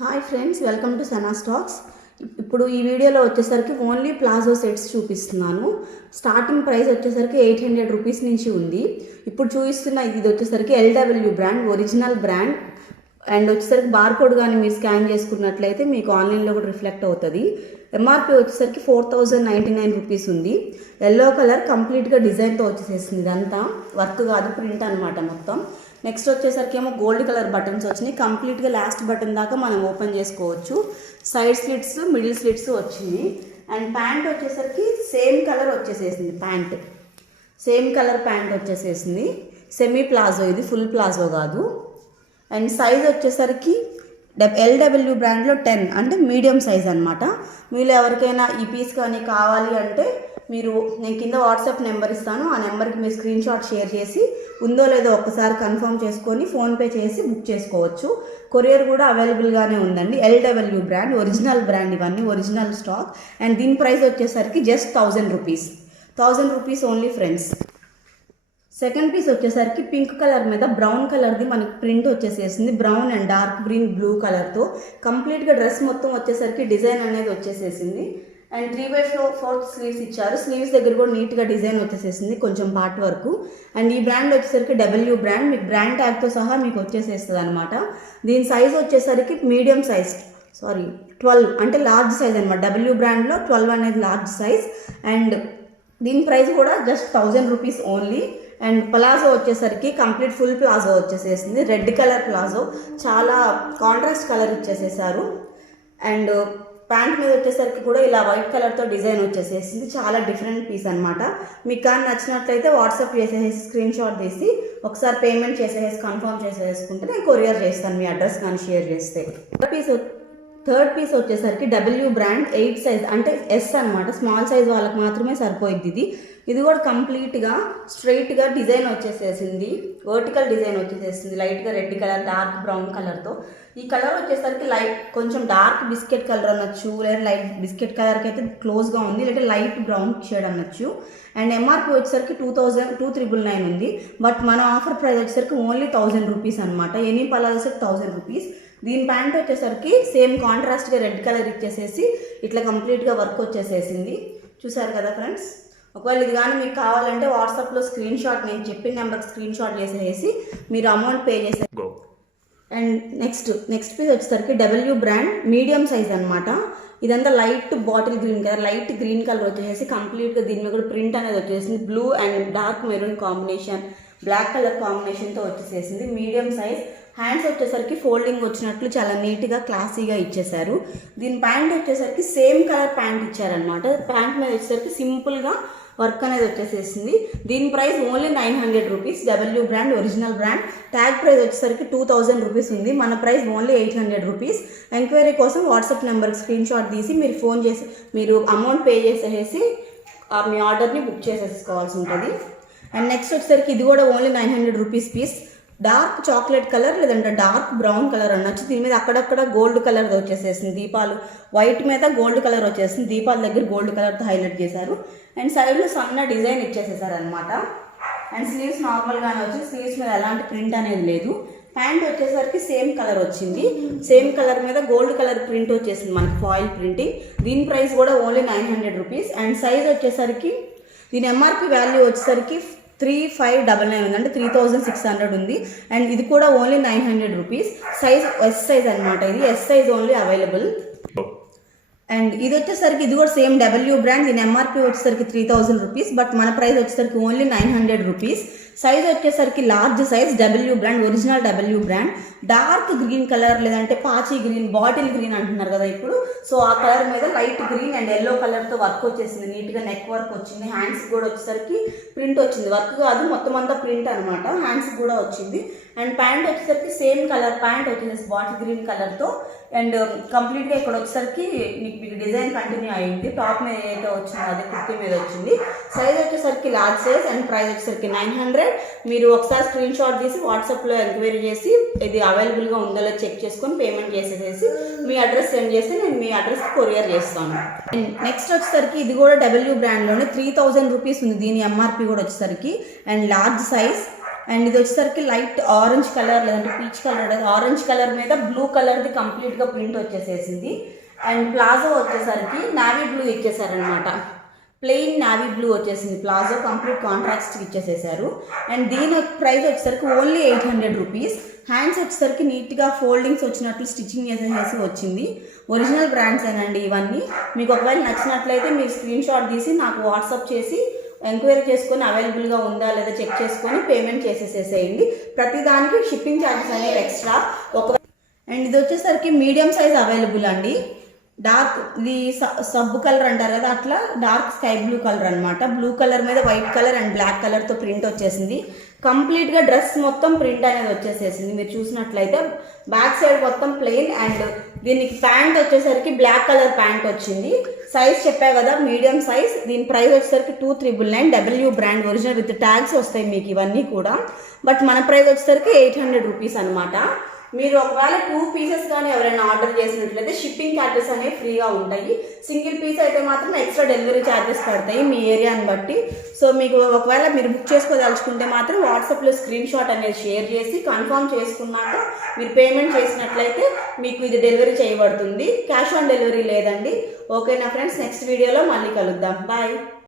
Hi friends, welcome to Sana stocks. ఇప్పుడు ఈ వీడియోలో వచ్చేసరికి ఓన్లీ ప్లాజో సెట్స్ చూపిస్తున్నాను. స్టార్టింగ్ ప్రైస్ వచ్చేసరికి 800 రూపీస్ నుంచి ఉంది. ఇప్పుడు చూపిస్తున్న ఇది వచ్చేసరికి LW brand, original brand. And వచ్చేసరికి బార్కోడ్ కానీ మీరు స్కాన్ చేసుకున్నట్లయితే మీకు ఆన్లైన్లో కూడా రిఫ్లెక్ట్ అవుతుంది. ఎంఆర్పి వచ్చేసరికి 4099 రూపీస్ ఉంది. ఎల్లో కలర్ కంప్లీట్గా డిజైన్తో వచ్చేసేసింది. ఇదంతా వర్క్ కాదు, ప్రింట్ అనమాట మొత్తం. నెక్స్ట్ వచ్చేసరికి ఏమో గోల్డ్ కలర్ బటన్స్ వచ్చినాయి. కంప్లీట్గా లాస్ట్ బటన్ దాకా మనం ఓపెన్ చేసుకోవచ్చు. సైడ్ స్లిట్స్, మిడిల్ స్లిట్స్ వచ్చింది. అండ్ ప్యాంట్ వచ్చేసరికి సేమ్ కలర్ వచ్చేసేసింది. సేమ్ కలర్ ప్యాంట్ వచ్చేసేసింది. సెమీ ప్లాజో, ఇది ఫుల్ ప్లాజో కాదు. అండ్ సైజ్ వచ్చేసరికి LW బ్రాండ్లో 10 అంటే మీడియం సైజ్ అనమాట. మీలో ఎవరికైనా ఈ పీస్ కానీ కావాలి అంటే నేను కింద వాట్సాప్ నెంబర్ ఇస్తాను. ఆ నెంబర్కి మీరు స్క్రీన్ షాట్ షేర్ చేసి ఉందో లేదో ఒక్కసారి కన్ఫర్మ్ చేసుకొని ఫోన్పే చేసి బుక్ చేసుకోవచ్చు. కొరియర్ కూడా అవైలబుల్గానే ఉందండి. LW బ్రాండ్, ఒరిజినల్ బ్రాండ్, ఇవన్నీ ఒరిజినల్ స్టాక్. అండ్ దీని ప్రైస్ వచ్చేసరికి just 1000 rupees. 1000 rupees only friends. Second piece వచ్చేసరికి పింక్ కలర్ మీద బ్రౌన్ కలర్ది మనకి ప్రింట్ వచ్చేసేసింది. Brown and dark green blue కలర్తో కంప్లీట్గా డ్రెస్ మొత్తం వచ్చేసరికి డిజైన్ అనేది వచ్చేసేసింది. అండ్ 3/4 స్లీవ్స్ ఇచ్చారు. స్లీవ్స్ దగ్గర కూడా నీట్గా డిజైన్ వచ్చేసేసింది, కొంచెం పార్ట్ వరకు. అండ్ ఈ బ్రాండ్ వచ్చేసరికి W బ్రాండ్, మీకు బ్రాండ్ ట్యాగ్తో సహా మీకు వచ్చేసేస్తుంది అనమాట. దీని సైజ్ వచ్చేసరికి మీడియం సైజ్, 12 అంటే లార్జ్ సైజ్ అనమాట. W బ్రాండ్లో 12 అనేది లార్జ్ సైజ్. అండ్ దీని ప్రైస్ కూడా just 1000 rupees only. And palazzo వచ్చేసరికి కంప్లీట్ ఫుల్ ప్లాజో వచ్చేసేసింది. రెడ్ కలర్ ప్లాజో, చాలా కాంట్రాస్ట్ కలర్ ఇచ్చేసేసారు. అండ్ ప్యాంట్ మీద వచ్చేసరికి కూడా ఇలా వైట్ కలర్తో డిజైన్ వచ్చేసేసింది. చాలా డిఫరెంట్ పీస్ అనమాట. మీకు కానీ నచ్చినట్లయితే వాట్సాప్ చేసేసి స్క్రీన్ షాట్ తీసి ఒకసారి పేమెంట్ చేసేసి కన్ఫర్మ్ చేసేసుకుంటే నేను కొరియర్ చేస్తాను, మీ అడ్రస్ కానీ షేర్ చేస్తే. థర్డ్ పీస్ వచ్చేసరికి W బ్రాండ్ 8 సైజ్ అంటే S అనమాట. స్మాల్ సైజ్ వాళ్ళకి మాత్రమే సరిపోయింది. ఇది కూడా కంప్లీట్గా స్ట్రైట్గా డిజైన్ వచ్చేసేసింది. వర్టికల్ డిజైన్ వచ్చేసేసింది. లైట్గా రెడ్ కలర్, డార్క్ బ్రౌన్ కలర్తో. ఈ కలర్ వచ్చేసరికి కొంచెం డార్క్ బిస్కెట్ కలర్ అనొచ్చు, లేదా లైట్ బిస్కెట్ కలర్కి అయితే క్లోజ్గా ఉంది, లేదా లైట్ బ్రౌన్ షేడ్ అనొచ్చు. అండ్ ఎంఆర్పి వచ్చేసరికి 2999 ఉంది. బట్ మన ఆఫర్ ప్రైస్ వచ్చేసరికి ఓన్లీ 1000 రూపీస్ అనమాట. Any plus 1000 rupees. దీని ప్యాంట్ వచ్చేసరికి సేమ్ కాంట్రాస్ట్గా రెడ్ కలర్ ఇచ్చేసేసి ఇట్లా కంప్లీట్గా వర్క్ వచ్చేసేసింది. చూసారు కదా ఫ్రెండ్స్. ఒకవేళ ఇది కానీ మీకు కావాలంటే వాట్సాప్లో స్క్రీన్ షాట్, నేను చెప్పిన నెంబర్కి స్క్రీన్ షాట్ చేసేసి మీరు అమౌంట్ పే చేసే. అండ్ నెక్స్ట్ పీస్ వచ్చేసరికి W బ్రాండ్ మీడియం సైజ్ అనమాట. ఇదంతా light bottle green colour, light green colour వచ్చేసి కంప్లీట్గా దీని మీద కూడా ప్రింట్ అనేది వచ్చేసింది. Blue and dark maroon combination, black colour కాంబినేషన్తో వచ్చేసేసింది. Medium size. హ్యాండ్స్ వచ్చేసరికి ఫోల్డింగ్ వచ్చినట్లు చాలా నీట్గా క్లాసీగా ఇచ్చేసారు. దీని ప్యాంట్ వచ్చేసరికి సేమ్ కలర్ ప్యాంట్ ఇచ్చారనమాట. ప్యాంట్ మీద వచ్చేసరికి సింపుల్గా వర్క్ అనేది వచ్చేసేసింది. దీని price only 900 rupees. W brand, original brand. Tag price వచ్చేసరికి 2000 రూపీస్ ఉంది. మన ప్రైస్ ఓన్లీ 800 రూపీస్. ఎంక్వైరీ కోసం వాట్సాప్ నెంబర్కి స్క్రీన్ షాట్ తీసి మీరు ఫోన్ చేసి మీరు అమౌంట్ పే చేసేసి మీ ఆర్డర్ని బుక్ చేసేసుకోవాల్సి ఉంటుంది. అండ్ నెక్స్ట్ వచ్చేసరికి ఇది కూడా only 900 rupees piece. Dark chocolate colour లేదంటే డార్క్ బ్రౌన్ కలర్ అనొచ్చు. దీని మీద అక్కడక్కడ గోల్డ్ కలర్ వచ్చేసేసింది. దీపాలు వైట్ మీద గోల్డ్ కలర్ వచ్చేసింది. దీపాల దగ్గర గోల్డ్ కలర్తో హైలైట్ చేశారు. అండ్ సైడ్లో సన్న డిజైన్ ఇచ్చేసేసారు అనమాట. అండ్ స్లీవ్స్ నార్మల్గానే వచ్చి స్లీవ్స్ మీద ఎలాంటి ప్రింట్ అనేది లేదు. ప్యాంట్ వచ్చేసరికి సేమ్ కలర్ వచ్చింది. సేమ్ కలర్ మీద గోల్డ్ కలర్ ప్రింట్ వచ్చేసింది మనకి, ఫాయిల్ ప్రింటింగ్. దీని ప్రైస్ కూడా ఓన్లీ 900 రూపీస్. అండ్ సైజ్ వచ్చేసరికి దీని ఎంఆర్పి వాల్యూ వచ్చేసరికి 3599 ఉంది, అంటే 3600 ఉంది. అండ్ ఇది కూడా only 900 rupees. Size S size అనమాట. ఇది S size only available. And ఇది వచ్చేసరికి ఇది కూడా సేమ్ W బ్రాండ్. దీని ఎంఆర్పి వచ్చేసరికి 3000 రూపీస్. బట్ మన ప్రైస్ వచ్చేసరికి ఓన్లీ 900 రూపీస్. సైజ్ వచ్చేసరికి large size. W brand, original W brand. Dark green colour లేదంటే పాచి గ్రీన్, బాటిల్ గ్రీన్ అంటున్నారు కదా ఇప్పుడు. సో ఆ కలర్ మీద లైట్ గ్రీన్ అండ్ ఎల్లో కలర్తో వర్క్ వచ్చేసింది. నీట్గా నెక్ వర్క్ వచ్చింది. హ్యాండ్స్ కూడా వచ్చేసరికి ప్రింట్ వచ్చింది. వర్క్ కాదు, మొత్తం అంతా ప్రింట్ అనమాట. హ్యాండ్స్ కూడా వచ్చింది. అండ్ ప్యాంట్ వచ్చేసరికి సేమ్ కలర్ ప్యాంట్ వచ్చేసి బాటిల్ గ్రీన్ కలర్తో. అండ్ కంప్లీట్గా ఇక్కడ వచ్చేసరికి మీకు డిజైన్ కంటిన్యూ అయ్యింది. టాప్ మీద ఏదైతే వచ్చిందో అదే కుర్తీ మీద వచ్చింది. సైజ్ వచ్చేసరికి లార్జ్ సైజ్. అండ్ ప్రైస్ వచ్చేసరికి 900. మీరు ఒకసారి స్క్రీన్ షాట్ తీసి వాట్సాప్లో ఎంక్వైరీ చేసి ఇది అవైలబుల్గా ఉందో లేదో చెక్ చేసుకొని పేమెంట్ చేసేసి మీ అడ్రస్ సెండ్ చేస్తే నేను మీ అడ్రస్కి కొరియర్ చేస్తాను. నెక్స్ట్ వచ్చేసరికి ఇది కూడా W బ్రాండ్లోనే 3000 రూపీస్ ఉంది. దీని ఎంఆర్పి కూడా వచ్చేసరికి. And large size. అండ్ ఇది వచ్చేసరికి లైట్ ఆరెంజ్ కలర్ లేదంటే పీచ్ కలర్, ఆరెంజ్ కలర్ మీద బ్లూ కలర్ది కంప్లీట్గా ప్రింట్ వచ్చేసేసింది. అండ్ ప్లాజో వచ్చేసరికి నావీ బ్లూ ఇచ్చేసారనమాట. ప్లెయిన్ నావీ బ్లూ వచ్చేసింది ప్లాజో, కంప్లీట్ కాంట్రాక్ట్స్కి ఇచ్చేసేసారు. అండ్ దీని ప్రైస్ వచ్చేసరికి ఓన్లీ 800 రూపీస్. హ్యాండ్స్ వచ్చేసరికి నీట్గా ఫోల్డింగ్స్ వచ్చినట్లు స్టిచ్చింగ్ చేసేసి వచ్చింది. ఒరిజినల్ బ్రాండ్స్ ఏనండి ఇవన్నీ. మీకు ఒకవేళ నచ్చినట్లయితే మీరు స్క్రీన్ షాట్ తీసి నాకు వాట్సాప్ చేసి ఎంక్వైరీ చేసుకొని అవైలబుల్గా ఉందా లేదా చెక్ చేసుకొని పేమెంట్ చేసేసేసేయండి. ప్రతిదానికి షిప్పింగ్ ఛార్జెస్ అనేవి ఎక్స్ట్రా. అండ్ ఇది వచ్చేసరికి మీడియం సైజ్ అవైలబుల్ అండి. డార్క్ ఇది సబ్బు కలర్ అంటారు కదా, అట్లా డార్క్ స్కై బ్లూ కలర్ అనమాట. బ్లూ కలర్ మీద వైట్ కలర్ అండ్ బ్లాక్ కలర్తో ప్రింట్ వచ్చేసింది. కంప్లీట్గా డ్రెస్ మొత్తం ప్రింట్ అనేది వచ్చేసేసింది. మీరు చూసినట్లయితే బ్యాక్ సైడ్ మొత్తం ప్లెయిన్. అండ్ దీనికి ప్యాంట్ వచ్చేసరికి బ్లాక్ కలర్ ప్యాంట్ వచ్చింది. సైజ్ చెప్పా కదా మీడియం సైజ్. దీని ప్రైస్ వచ్చేసరికి 2399 W brand original with tags వస్తాయి మీకు ఇవన్నీ కూడా. బట్ మన ప్రైస్ వచ్చేసరికి 800 రూపీస్ అనమాట. మీరు ఒకవేళ 2 పీసెస్ కానీ ఎవరైనా ఆర్డర్ చేసినట్లయితే షిప్పింగ్ ఛార్జెస్ అనేవి ఫ్రీగా ఉంటాయి. సింగిల్ పీస్ అయితే మాత్రం ఎక్స్ట్రా డెలివరీ ఛార్జెస్ పడతాయి మీ ఏరియాని బట్టి. సో మీకు ఒకవేళ మీరు బుక్ చేసుకోదలుచుకుంటే మాత్రం వాట్సాప్లో స్క్రీన్ షాట్ అనేది షేర్ చేసి కన్ఫర్మ్ చేసుకున్నాక మీరు పేమెంట్ చేసినట్లయితే మీకు ఇది డెలివరీ చేయబడుతుంది. క్యాష్ ఆన్ డెలివరీ లేదండి. ఓకేనా ఫ్రెండ్స్, నెక్స్ట్ వీడియోలో మళ్ళీ కలుద్దాం. బాయ్.